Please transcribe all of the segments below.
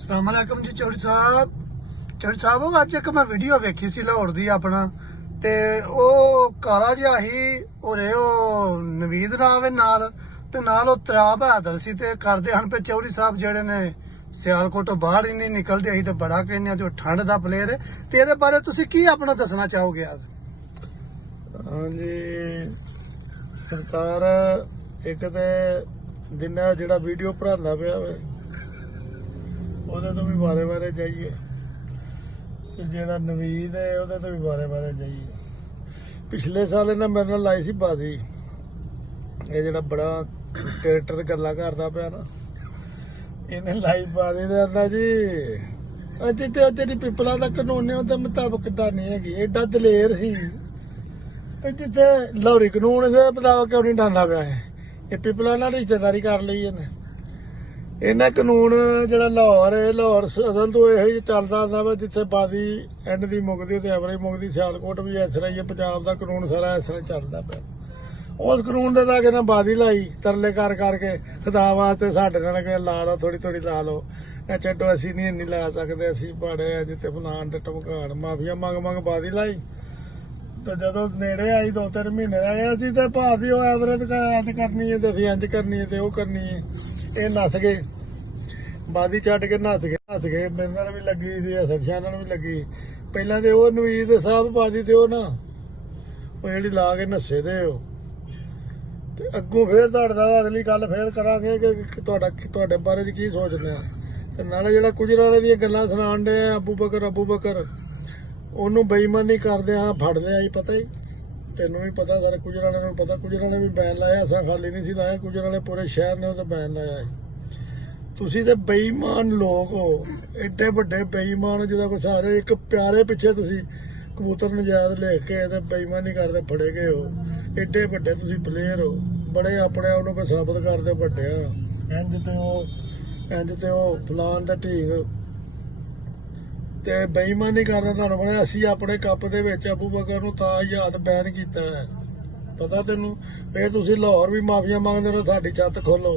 ਸਲਾਮੁਅਲੈਕਮ ਜੀ ਚੌੜੀ ਸਾਹਿਬ। ਉਹ ਅੱਜ ਇੱਕ ਮੈਂ ਵੀਡੀਓ ਵੇਖੀ ਸੀ ਲਾਹੌਰ ਦੀ ਆਪਣਾ, ਤੇ ਉਹ ਕਾਲਾ ਜਿਹਾ ਹੀ ਉਰੇ ਉਹ ਨਵੀਦ ਨਾਮ ਹੈ ਨਾਲ, ਤੇ ਨਾਲ ਉਹ ਤਰਾ ਬਹਾਦਰ ਸੀ, ਤੇ ਕਰਦੇ ਹਨ ਪੇ ਚੌੜੀ ਸਾਹਿਬ ਜਿਹੜੇ ਨੇ ਸਿਆਲਕੋਟ ਤੋਂ ਬਾਹਰ ਹੀ ਨਹੀਂ ਨਿਕਲਦੇ। ਅਸੀਂ ਤਾਂ ਬੜਾ ਕਹਿੰਦੇ ਆ ਜੋ ਠੰਡ ਦਾ ਪਲੇਅਰ ਹੈ, ਤੇ ਇਹਦੇ ਬਾਰੇ ਤੁਸੀਂ ਕੀ ਆਪਣਾ ਦੱਸਣਾ ਚਾਹੋਗੇ ਅੱਜ? ਹਾਂਜੀ, ਸਰਕਾਰ ਇੱਕ ਤੇ ਦਿਨਾਂ ਜਿਹੜਾ ਵੀਡੀਓ ਭਰਾਉਂਦਾ ਪਿਆ ਵੇ ਉਹਦੇ ਤੋਂ ਵੀ ਬਾਰੇ ਜਾਈਏ, ਤੇ ਜਿਹੜਾ ਨਵੀਦ ਹੈ ਉਹਦੇ ਤੋਂ ਵੀ ਬਾਰੇ ਜਾਈਏ। ਪਿਛਲੇ ਸਾਲ ਇਹਨਾਂ ਮੇਰੇ ਨਾਲ ਲਾਈ ਸੀ ਬਾਦੀ, ਇਹ ਜਿਹੜਾ ਬੜਾ ਟਰੈਕਟਰ ਗੱਲਾਂ ਕਰਦਾ ਪਿਆ ਨਾ, ਇਹਨੇ ਲਾਈ ਬਾਦੀ ਦੇ ਆਂਦਾ ਜੀ ਅੱਜ ਤੇ ਜਿਹੜੀ ਪਿਪਲਾ ਦਾ ਕਾਨੂੰਨ ਹੈ ਉਹਦੇ ਮੁਤਾਬਕ ਕਿੱਦਾਂ ਨਹੀਂ ਹੈਗੀ। ਏਡਾ ਦਲੇਰ ਸੀ ਤੇ ਜਿੱਥੇ ਲਾਹੌਰੀ ਕਾਨੂੰਨ ਦੇ ਮੁਤਾਬਕ ਕਿਉਂ ਨਹੀਂ ਡਾਂਦਾ ਪਿਆ ਇਹ ਪਿਪਲਾ ਨਾਲ ਰਿਸ਼ਤੇਦਾਰੀ ਕਰ ਲਈ ਇਹਨੇ। ਇਹਨਾਂ ਕਾਨੂੰਨ ਜਿਹੜਾ ਲਾਹੌਰ ਅਸਲ ਤੋਂ ਇਹੋ ਹੀ ਚੱਲਦਾ ਹੁੰਦਾ ਵਾ, ਜਿੱਥੇ ਬਾਦੀ ਐਂਡ ਦੀ ਮੁੱਕਦੀ ਤੇ ਐਵਰੇਜ ਮੁੱਕਦੀ। ਸਿਆਲਕੋਟ ਵੀ ਇਸ ਤਰ੍ਹਾਂ ਹੀ ਹੈ, ਪੰਜਾਬ ਦਾ ਕਾਨੂੰਨ ਸਾਰਾ ਇਸ ਤਰ੍ਹਾਂ ਚੱਲਦਾ ਪਿਆ। ਉਸ ਕਾਨੂੰਨ ਦੇ ਤਾਂ ਕਿ ਬਾਦੀ ਲਾਈ ਤਰਲੇ ਕਰਕੇ ਖੁਦਾ ਵਾਸਤੇ ਸਾਡੇ ਨਾਲ ਕਿ ਲਾ ਲਓ, ਥੋੜੀ ਲਾ ਲਓ, ਇਹ ਛੱਡੋ ਅਸੀਂ ਨਹੀਂ ਲਾ ਸਕਦੇ, ਅਸੀਂ ਪਾੜੇ ਆ ਜਿੱਥੇ ਫਲਾਣ ਤੇ ਟਮਕਾਣ ਮਾਫੀਆ ਮੰਗ ਬਾਦੀ ਲਾਈ। ਤੇ ਜਦੋਂ ਨੇੜੇ ਆਈ 2-3 ਮਹੀਨੇ ਰਹਿ ਗਏ, ਅਸੀਂ ਤੇ ਭਾਰਤੀ ਉਹ ਐਵਰੇਜ ਇੰਜ ਕਰਨੀ ਹੈ ਤੇ ਅਸੀਂ ਇੰਜ ਕਰਨੀ ਹੈ ਤੇ ਉਹ ਕਰਨੀ ਹੈ। ਇਹ ਨੱਸ ਗਏ, ਬਾਦੀ ਛੱਡ ਕੇ ਨੱਸ ਗਏ। ਮੇਰੇ ਨਾਲ ਵੀ ਲੱਗੀ ਸੀ, ਹਸਨ ਨਾਲ ਵੀ ਲੱਗੀ। ਪਹਿਲਾਂ ਤੇ ਉਹ ਨਵੀਦ ਸਾਹਿਬ ਬਾਦੀ ਤੇ ਉਹ ਨਾ ਉਹ ਜਿਹੜੀ ਲਾ ਕੇ ਨੱਸੇ ਦੇ ਉਹ, ਤੇ ਅੱਗੋਂ ਫੇਰ ਤੁਹਾਡਾ ਅਗਲੀ ਗੱਲ ਫੇਰ ਕਰਾਂਗੇ ਕਿ ਤੁਹਾਡੇ ਬਾਰੇ ਚ ਕੀ ਸੋਚਦੇ ਆ। ਤੇ ਨਾਲੇ ਜਿਹੜਾ ਗੁਜਰਾਲੇ ਦੀਆਂ ਗੱਲਾਂ ਸੁਣਾਉਣ ਦੇ ਅਬੂ ਬਕਰ ਉਹਨੂੰ ਬੇਈਮਾਨੀ ਕਰਦੇ ਆ, ਫੜਦੇ ਆ। ਪਤਾ ਹੀ ਤੈਨੂੰ ਵੀ ਪਤਾ, ਸਾਰੇ ਗੁਜਰਾਲੇ ਨੂੰ ਪਤਾ। ਗੁਜਰਾਲੇ ਵੀ ਬੈਨ ਲਾਇਆ, ਅਸਾਂ ਖਾਲੀ ਨਹੀਂ ਸੀ ਲਾਇਆ, ਗੁਜਰਾਲੇ ਪੂਰੇ ਸ਼ਹਿਰ ਨੇ ਉਹਦਾ ਬੈਨ ਲਾਇਆ। ਤੁਸੀਂ ਤੇ ਬੇਈਮਾਨ ਲੋਕ ਹੋ, ਏਡੇ ਵੱਡੇ ਬੇਈਮਾਨ ਜਿਹਦਾ ਕੋਈ ਸਾਰੇ ਇੱਕ ਪਿਆਰੇ ਪਿੱਛੇ ਤੁਸੀਂ ਕਬੂਤਰ ਨਜਾਇਜ਼ ਲੈ ਕੇ ਤੇ ਬੇਈਮਾਨੀ ਕਰਦੇ ਫੜੇ ਗਏ ਹੋ। ਏਡੇ ਵੱਡੇ ਤੁਸੀਂ ਪਲੇਅਰ ਹੋ, ਬੜੇ ਆਪਣੇ ਆਪ ਨੂੰ ਕੋਈ ਸਾਬਤ ਕਰਦੇ ਵੱਡੇ ਆ। ਇੰਜ ਤੇ ਉਹ ਫਲਾਨ ਦਾ ਢੀਂਗ ਤੇ ਬੇਈਮਾਨੀ ਕਰਦਾ। ਤੁਹਾਨੂੰ ਪਤਾ ਅਸੀਂ ਆਪਣੇ ਕੱਪ ਦੇ ਵਿੱਚ ਅਬੂ ਬਕਰ ਨੂੰ ਤਾਂ ਯਾਦ ਬੈਨ ਕੀਤਾ ਹੈ, ਪਤਾ ਤੈਨੂੰ। ਫੇਰ ਤੁਸੀਂ ਲਾਹੌਰ ਵੀ ਮਾਫੀਆ ਮੰਗਦੇ ਹੋ, ਸਾਡੀ ਛੱਤ ਖੋਲੋ।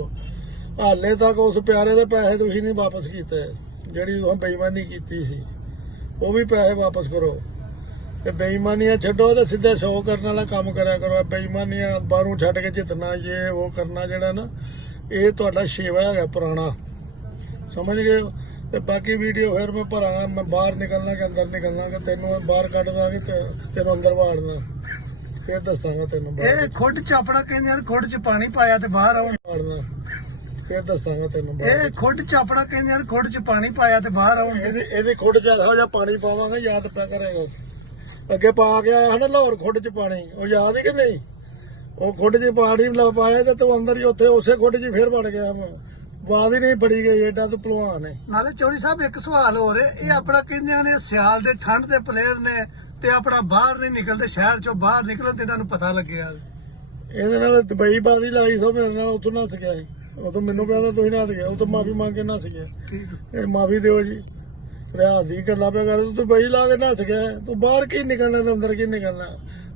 ਹਾਲੇ ਤੱਕ ਉਸ ਪਿਆਰੇ ਦੇ ਪੈਸੇ ਤੁਸੀਂ ਨਹੀਂ ਵਾਪਸ ਕੀਤੇ, ਜਿਹੜੀ ਉਹ ਬੇਈਮਾਨੀ ਕੀਤੀ ਸੀ, ਉਹ ਵੀ ਪੈਸੇ ਵਾਪਸ ਕਰੋ। ਤੇ ਬੇਈਮਾਨੀਆਂ ਛੱਡੋ ਤੇ ਸਿੱਧੇ ਸ਼ੋ ਕਰਨ ਵਾਲਾ ਕੰਮ ਕਰਿਆ ਕਰੋ। ਬੇਈਮਾਨੀਆਂ ਬਾਹਰੋਂ ਛੱਡ ਕੇ ਜਿੱਤਣਾ, ਇਹ ਉਹ ਕਰਨਾ ਜਿਹੜਾ ਨਾ, ਇਹ ਤੁਹਾਡਾ ਸ਼ੇਵਾ ਹੈਗਾ ਪੁਰਾਣਾ, ਸਮਝ ਗਏ ਹੋ। ਤੇ ਬਾਕੀ ਵੀਡੀਓ ਫਿਰ ਮੈਂ ਭਰਾਂਗਾ, ਮੈਂ ਬਾਹਰ ਨਿਕਲਣਾ ਕਿ ਅੰਦਰ ਨਿਕਲਣਾ, ਕਿ ਤੈਨੂੰ ਮੈਂ ਬਾਹਰ ਕੱਢ ਦਾਂਗੇ ਤੇ ਤੈਨੂੰ ਅੰਦਰ ਵਾੜਨਾ, ਫਿਰ ਦੱਸਾਂਗਾ ਤੈਨੂੰ। ਇਹ ਖੁੱਡ ਚ ਆਪਣਾ ਕਹਿੰਦੇ ਹਨ ਖੁੱਡ ਚ ਪਾਣੀ ਪਾਇਆ ਤੇ ਬਾਹਰ ਵਾੜਨਾ, ਫਿਰ ਦੱਸਾਂਗਾ ਤੈਨੂੰ। ਇਹ ਖੁੱਡ ਚ ਆਪਣਾ ਕਹਿੰਦੇ ਹਨ ਖੁੱਡ ਚ ਪਾਣੀ ਪਾਇਆ ਤੇ ਬਾਹਰ ਆਉਣ। ਇਹਦੀ ਖੁੱਡ ਚ ਇਹੋ ਜਿਹਾ ਪਾਣੀ ਪਾਵਾਂਗੇ, ਯਾਦ ਪਿਆ ਕਰੇਗਾ। ਅੱਗੇ ਪਾ ਕੇ ਆਇਆ ਨਾ ਲਾਹੌਰ ਖੁੱਡ ਚ ਪਾਣੀ, ਉਹ ਯਾਦ ਹੈ ਕਿ ਨਹੀਂ? ਉਹ ਖੁੱਡ ਚ ਪਾਣੀ ਪਾਇਆ ਤੇ ਤੂੰ ਅੰਦਰ ਹੀ ਉੱਥੇ ਉਸੇ ਖੁੱਡ ਚ ਫਿਰ ਵੜ ਗਿਆ। ਬਾਦ ਹੀ ਨਹੀਂ ਫੜੀ ਗਈ, ਏਡਾ ਤੂੰ ਭਲਵਾਨ ਹੈ। ਨਾਲੇ ਚੌੜੀ ਸਾਹਿਬ ਇੱਕ ਸਵਾਲ ਹੋਰ ਹੈ, ਇਹ ਆਪਣਾ ਕਹਿੰਦੇ ਨੇ ਸਿਆਲ ਦੇ ਠੰਡ ਦੇ ਪਲੇਅਰ ਨੇ ਤੇ ਆਪਣਾ ਬਾਹਰ ਨਹੀਂ ਨਿਕਲਦੇ, ਸ਼ਹਿਰ ਚੋਂ ਬਾਹਰ ਨਿਕਲਣ ਤੇ ਇਹਨਾਂ ਨੂੰ ਪਤਾ ਲੱਗਿਆ। ਇਹਦੇ ਨਾਲ ਦੁਬਈ ਬਾਦੀ ਲਾਈ ਸੋ ਮੇਰੇ ਨਾਲ, ਉੱਥੋਂ ਨੱਸ ਗਿਆ ਸੀ। ਉਦੋਂ ਮੈਨੂੰ ਕਹਿੰਦਾ ਤੁਸੀਂ ਨੱਸ ਗਿਆ, ਉਹ ਤੋਂ ਮਾਫੀ ਮੰਗ ਕੇ ਨੱਸ ਗਿਆ। ਇਹ ਮਾਫੀ ਦਿਓ ਜੀ, ਰਿਆਜ਼ ਦੀ ਗੱਲਾਂ ਪਿਆ ਕਰ। ਤੂੰ ਦੁਬਈ ਲਾ ਕੇ ਨੱਸ ਗਿਆ, ਤੂੰ ਬਾਹਰ ਕੀ ਨਿਕਲਣਾ ਤੇ ਅੰਦਰ ਕੀ ਨਿਕਲਣਾ।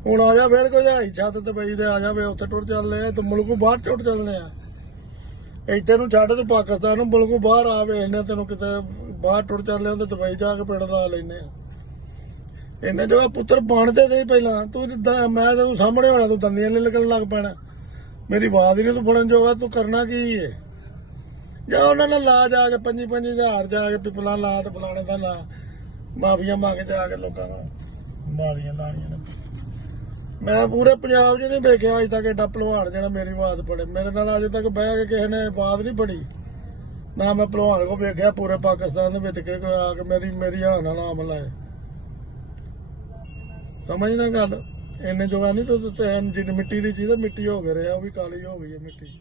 ਹੁਣ ਆ ਜਾ ਫਿਰ ਕੋਈ ਹਾਈ ਛੱਤ ਦੁਬਈ ਦੇ ਆ ਜਾਵੇ, ਉੱਥੇ ਟੁੱਟ ਚੱਲਨੇ ਆ, ਤੂੰ ਮੁਲਕੋਂ ਬਾਹਰ ਟੁੱਟ ਚੱਲਨੇ ਆ। ਇੱਥੇ ਨੂੰ ਛੱਡ ਤੂੰ ਪਾਕਿਸਤਾਨ ਨੂੰ, ਮੁਲਕੋਂ ਬਾਹਰ ਆਵੇ ਇਹਨੇ ਤੈਨੂੰ ਕਿਤੇ ਬਾਹਰ ਟੁੱਟ ਚੱਲੇ ਤੇ ਦੁਬਈ ਜਾ ਕੇ ਪਿੰਡ ਦਾ ਲੈਨੇ ਆ। ਇਹਨੇ ਜਗ੍ਹਾ ਪੁੱਤਰ ਬਣਦੇ ਤੇ ਪਹਿਲਾਂ ਤੂੰ ਜਿੱਦਾਂ ਮੈਂ ਤੈਨੂੰ ਸਾਹਮਣੇ ਹੋਣਾ, ਤੂੰ ਦੰਦੀਆਂ ਨਹੀਂ ਨਿਕਲਣ ਲੱਗ ਪੈਣਾ। ਮੇਰੀ ਆਵਾਜ਼ ਨਹੀਂ ਤੂੰ ਫੜਨ ਜੋਗਾ, ਤੂੰ ਕਰਨਾ ਕੀ ਹੈ? ਜਾ ਉਹਨਾਂ ਨਾਲ ਲਾ ਜਾ ਕੇ 25,000 ਜਾ ਕੇ ਪਿਪਲਾ ਲਾ ਤੇ ਫਲਾਣੇ ਦਾ ਲਾ, ਮਾਫੀਆ ਮੰਗ ਜਾ ਕੇ ਲੋਕਾਂ ਨਾਲ ਮਾਰੀਆਂ ਲਾਣੀਆਂ ਨੇ। ਮੈਂ ਪੂਰੇ ਪੰਜਾਬ 'ਚ ਨਹੀਂ ਵੇਖਿਆ ਅਜੇ ਤੱਕ ਏਡਾ ਭਲਵਾਨ ਜਿਹੜਾ ਮੇਰੀ ਆਵਾਜ਼ ਪੜੇ। ਮੇਰੇ ਨਾਲ ਅਜੇ ਤੱਕ ਬਹਿ ਕੇ ਕਿਸੇ ਨੇ ਆਵਾਜ਼ ਨਹੀਂ ਪੜੀ, ਨਾ ਮੈਂ ਭਲਵਾਨ ਕੋ ਵੇਖਿਆ ਪੂਰੇ ਪਾਕਿਸਤਾਨ ਦੇ ਵਿੱਚ ਕਿ ਕੋਈ ਆ ਕੇ ਮੇਰੀ ਹਾਂ ਨਾਲ ਨਾਮ ਲਾਏ। ਸਮਝ ਨਾ ਗੱਲ, ਇੰਨੇ ਜੋਗਾ ਨਹੀਂ। ਤਾਂ ਜਿਹੜੀ ਮਿੱਟੀ ਦੀ ਚੀਜ਼ ਮਿੱਟੀ ਹੋ ਕੇ ਰਿਹਾ, ਉਹ ਵੀ ਕਾਲੀ ਹੋ ਗਈ ਹੈ ਮਿੱਟੀ।